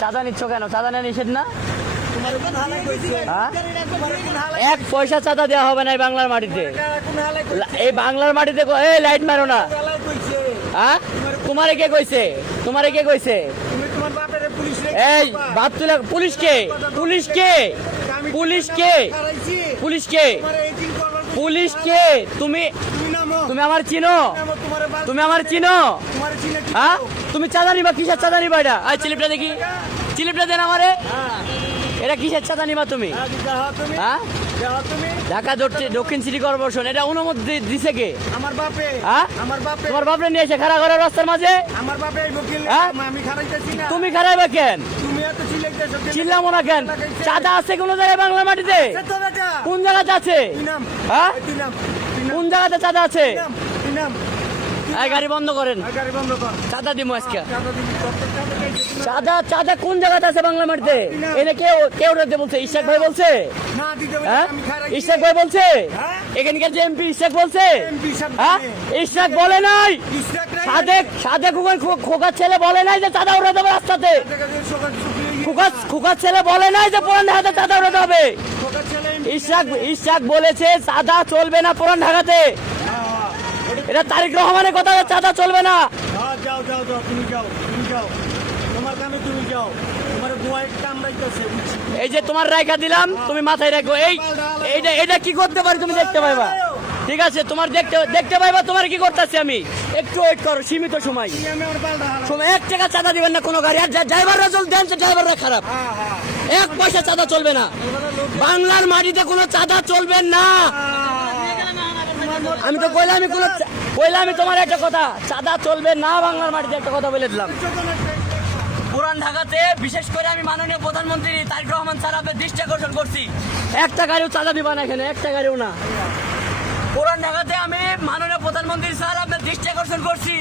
চাঁদা নিচ্ছ কেন? চাঁদা নেওয়া নিষেধ না? এক পয়সা চাঁদা দেওয়া হবে না এই বাংলার মাটিতে। এই বাংলার মাটিতে এই লাইট মারো না। হ্যাঁ, তোমারে কে কইছে? তোমারে কে কইছে? এই বাপ তুলে পুলিশকে পুলিশকে পুলিশকে পুলিশকে পুলিশকে তুমি তুমি আমার চিনো? তুমি আমার চিনো? হ্যাঁ, তুমি চাঁদা নিবা? কিসের চাঁদা নিবা? এটা আই চিলিপটা দেখি, চিলিপটা দেন আমারে। এটা কিসের চাঁদা নিবা তুমি? হ্যাঁ, ঢাকা দক্ষিণ সিটি কর্পোরেশন এটা অনুমতি দিছে কে? আমার বাপে। হ্যাঁ, আমার বাপে। তোমার বাপরে নিয়ে এসে খাড়া করার রাস্তার মাঝে? আমার বাপে এই বকিল, হ্যাঁ? আমি খারাইতেছি না। তুমি খারাইবে কেন? তুমি এত চিল্লাইতেছো কেন? চিল্লামো না কেন? চাঁদা আছে কোন জায়গায় বাংলার মাটিতে? তো বেটা কোন জায়গাতে আছে? কি নাম? হ্যাঁ, কি নাম? কোন জায়গাতে চাঁদা আছে? কি নাম? এই গাড়ি বন্ধ করেন, গাড়ি বন্ধ কর। চাঁদা দিব আজকে। চাঁদা দিবি, চাঁদা খাইছিস না? চাঁদা চাঁদা কোন জায়গাতে আছে বাংলার মাটিতে? এনে কেউ কেউ রাতে বলছে? ইশাক ভাই বলছে? না দিতে হবে, হ্যাঁ, আমি খারাইছি। ইশাক ভাই বলছে? হ্যাঁ? এখানকার যে এমপি ইশাক বলছে? এমপি সাহেব হ্যাঁ, বলে। ইশাক বলে নাই? ইশরাক রায় সাদেক সাদেক খোকার ছেলে বলে নাই যে চাঁদা উড়াতে হবে রাস্তাতে? জায়গায় সকাল শুকিয়ে খোকার ছেলে বলে নাই যে পুরান ঢাকাতে চাঁদা উড়াতে হবে? সকাল ছেলে ইশাক বলেছে চাঁদা চলবে না পুরান ঢাকাতে। এটা তারেক রহমানের কথা, চাঁদা চলবে না। হ্যাঁ, যাও যাও যাও, তুমি যাও, তুমি যাও, তোমার কামে তুমি যাও, তোমার বুয়াই কামড়াইতেছে। এই যে তোমার রায়কা দিলাম, তুমি মাথায় রাখো। এইটা এটা কি করতে পারি তুমি দেখতে পাইবা। ঠিক আছে, তোমার দেখতে পাইবা তোমার কি করতেছি আমি। একটু ওয়েট করো, সীমিত সময়। আমি আমার পাল্টা হারাম। সময় 1 টাকা চাঁদা দিবেন না কোনো গাড়ি। আর ড্রাইভাররা জল দেন, ড্রাইভাররা খারাপ। হ্যাঁ হ্যাঁ 1 পয়সা চাঁদা চলবে না বাংলার মাটিতে, কোনো চাঁদা চলবে না। আমি তো কইলাম আমি তোমার একটা কথা, চাঁদা চলবে না বাংলার মাটিতে, একটা কথা বলে দিলাম। পুরান ঢাকাতে বিশেষ করে আমি মাননীয় প্রধানমন্ত্রী তারেক রহমান স্যার আপনার দৃষ্টি আকর্ষণ করছি, একটা গাড়িও চাঁদা দিবা না এখানে, একটা গাড়িও না। পুরান ঢাকাতে আমি মাননীয় প্রধানমন্ত্রী স্যার আপনার দৃষ্টি আকর্ষণ করছি,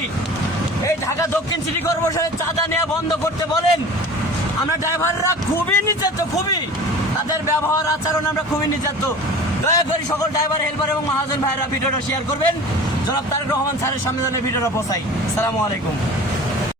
এই ঢাকা দক্ষিণ সিটি কর্পোরেশনের চাঁদা নেওয়া বন্ধ করতে বলেন। আমরা ড্রাইভাররা খুবই নির্যাতিত, খুবই তাদের ব্যবহার আচরণ আমরা খুবই নির্যাতিত। দয়া করে সকল ড্রাইভার, হেল্পার এবং মহাজন ভাইয়েরা ভিডিওটা শেয়ার করবেন। জনাব তারেক রহমান স্যারের সামনে যেন ভিডিওটা পৌঁছাই। আসসালামু আলাইকুম।